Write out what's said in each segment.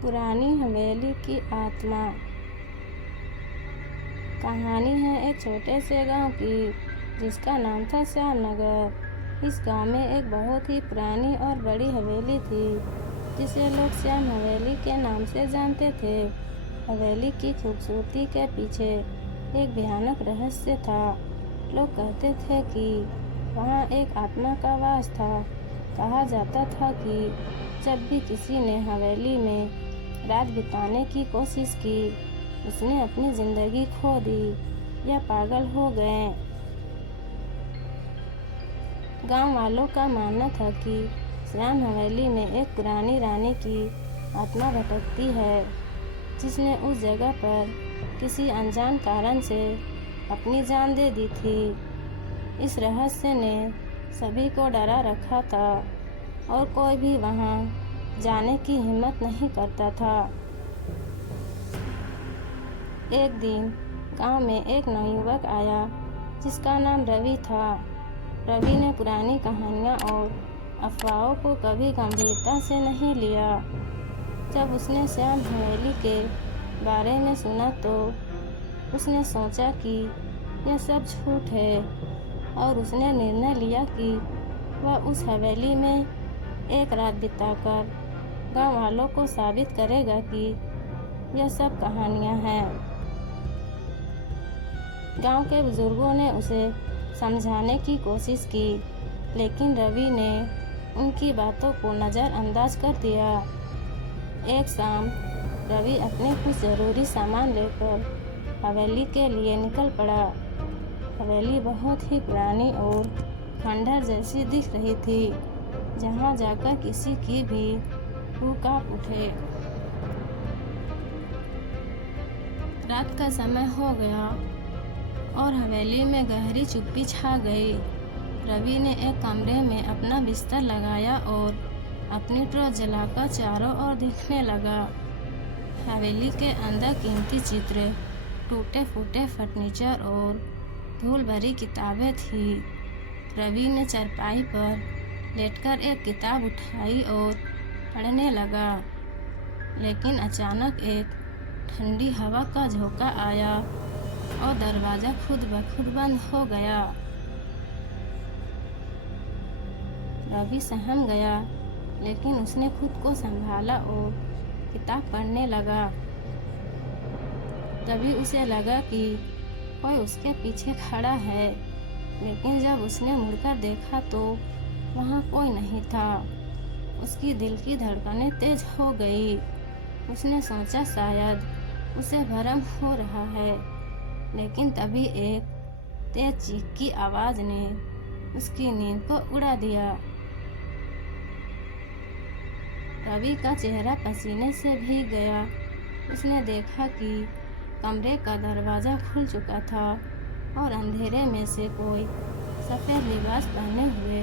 पुरानी हवेली की आत्मा। कहानी है एक छोटे से गांव की जिसका नाम था श्यामनगर। इस गांव में एक बहुत ही पुरानी और बड़ी हवेली थी जिसे लोग श्याम हवेली के नाम से जानते थे। हवेली की खूबसूरती के पीछे एक भयानक रहस्य था। लोग कहते थे कि वहाँ एक आत्मा का वास था। कहा जाता था कि जब भी किसी ने हवेली में रात बिताने की कोशिश की उसने अपनी जिंदगी खो दी या पागल हो गए। गांव वालों का मानना था कि श्याम हवेली में एक पुरानी रानी की आत्मा भटकती है जिसने उस जगह पर किसी अनजान कारण से अपनी जान दे दी थी। इस रहस्य ने सभी को डरा रखा था और कोई भी वहां जाने की हिम्मत नहीं करता था। एक दिन गांव में एक नवयुवक आया जिसका नाम रवि था। रवि ने पुरानी कहानियां और अफवाहों को कभी गंभीरता से नहीं लिया। जब उसने श्याम हवेली के बारे में सुना तो उसने सोचा कि यह सब झूठ है और उसने निर्णय लिया कि वह उस हवेली में एक रात बिताकर गांव वालों को साबित करेगा कि यह सब कहानियां हैं। गांव के बुजुर्गों ने उसे समझाने की कोशिश की लेकिन रवि ने उनकी बातों को नज़रअंदाज कर दिया। एक शाम रवि अपने कुछ ज़रूरी सामान लेकर हवेली के लिए निकल पड़ा। हवेली बहुत ही पुरानी और खंडहर जैसी दिख रही थी जहां जाकर किसी की भी रूह कांप उठे। रात का समय हो गया और हवेली में गहरी चुप्पी छा गई। रवि ने एक कमरे में अपना बिस्तर लगाया और अपनी टॉर्च जलाकर चारों ओर देखने लगा। हवेली के अंदर कीमती चित्र, टूटे फूटे फर्नीचर और धूल भरी किताबें थी। रवि ने चारपाई पर लेटकर एक किताब उठाई और पढ़ने लगा, लेकिन अचानक एक ठंडी हवा का झोंका आया और दरवाजा खुद ब खुद बंद हो गया। रवि सहम गया लेकिन उसने खुद को संभाला और किताब पढ़ने लगा। तभी उसे लगा कि कोई उसके पीछे खड़ा है, लेकिन जब उसने मुड़कर देखा तो वहाँ कोई नहीं था। उसकी दिल की धड़कनें तेज हो गई। उसने सोचा शायद उसे भ्रम हो रहा है, लेकिन तभी एक तेज चीख की आवाज़ ने उसकी नींद को उड़ा दिया। रवि का चेहरा पसीने से भीग गया। उसने देखा कि कमरे का दरवाज़ा खुल चुका था और अंधेरे में से कोई सफ़ेद लिबास पहने हुए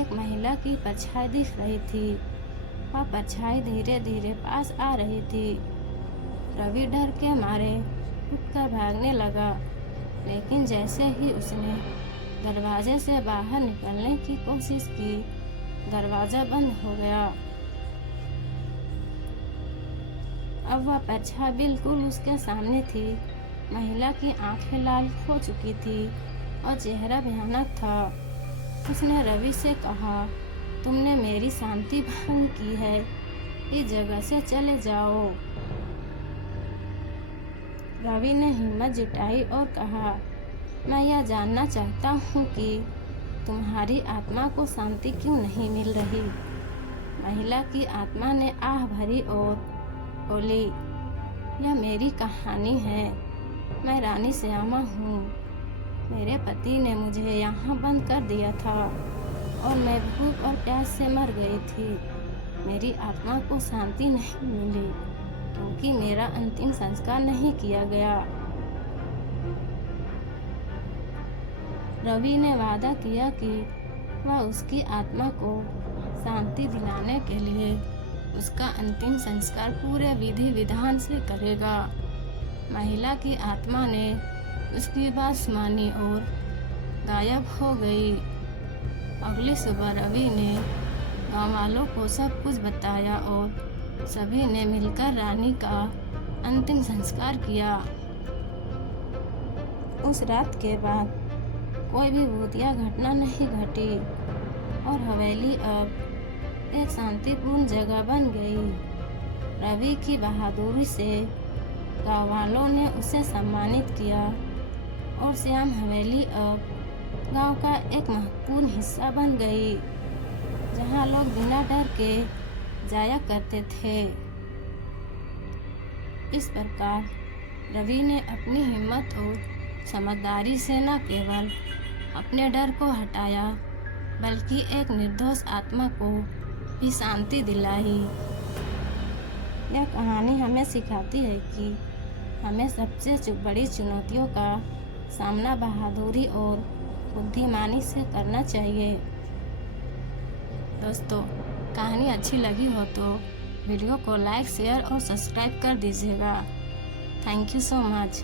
एक महिला की परछाई दिख रही थी। वह परछाई धीरे धीरे पास आ रही थी। रवि डर के मारे उठकर भागने लगा, लेकिन जैसे ही उसने दरवाजे से बाहर निकलने की कोशिश की, दरवाज़ा बंद हो गया। अब वह परछाई बिल्कुल उसके सामने थी। महिला की आंखें लाल हो चुकी थी और चेहरा भयानक था। उसने रवि से कहा, तुमने मेरी शांति भंग की है, इस जगह से चले जाओ। रवि ने हिम्मत जुटाई और कहा, मैं यह जानना चाहता हूँ कि तुम्हारी आत्मा को शांति क्यों नहीं मिल रही। महिला की आत्मा ने आह भरी और बोली, यह मेरी कहानी है। मैं रानी श्यामा हूँ। मेरे पति ने मुझे यहाँ बंद कर दिया था और मैं भूख और प्यास से मर गई थी। मेरी आत्मा को शांति नहीं मिली क्योंकि मेरा अंतिम संस्कार नहीं किया गया। रवि ने वादा किया कि वह उसकी आत्मा को शांति दिलाने के लिए उसका अंतिम संस्कार पूरे विधि विधान से करेगा। महिला की आत्मा ने उसकी बात मानी और गायब हो गई। अगली सुबह रवि ने गाँव वालों को सब कुछ बताया और सभी ने मिलकर रानी का अंतिम संस्कार किया। उस रात के बाद कोई भी भूतिया घटना नहीं घटी और हवेली अब एक शांतिपूर्ण जगह बन गई। रवि की बहादुरी से गाँव वालों ने उसे सम्मानित किया और श्याम हवेली अब गांव का एक महत्वपूर्ण हिस्सा बन गई, जहां लोग बिना डर के जाया करते थे। इस प्रकार रवि ने अपनी हिम्मत और समझदारी से न केवल अपने डर को हटाया, बल्कि एक निर्दोष आत्मा को भी शांति दिलाई। यह कहानी हमें सिखाती है कि हमें सबसे बड़ी चुनौतियों का सामना बहादुरी और बुद्धिमानी से करना चाहिए। दोस्तों, कहानी अच्छी लगी हो तो वीडियो को लाइक, शेयर और सब्सक्राइब कर दीजिएगा। Thank you so much.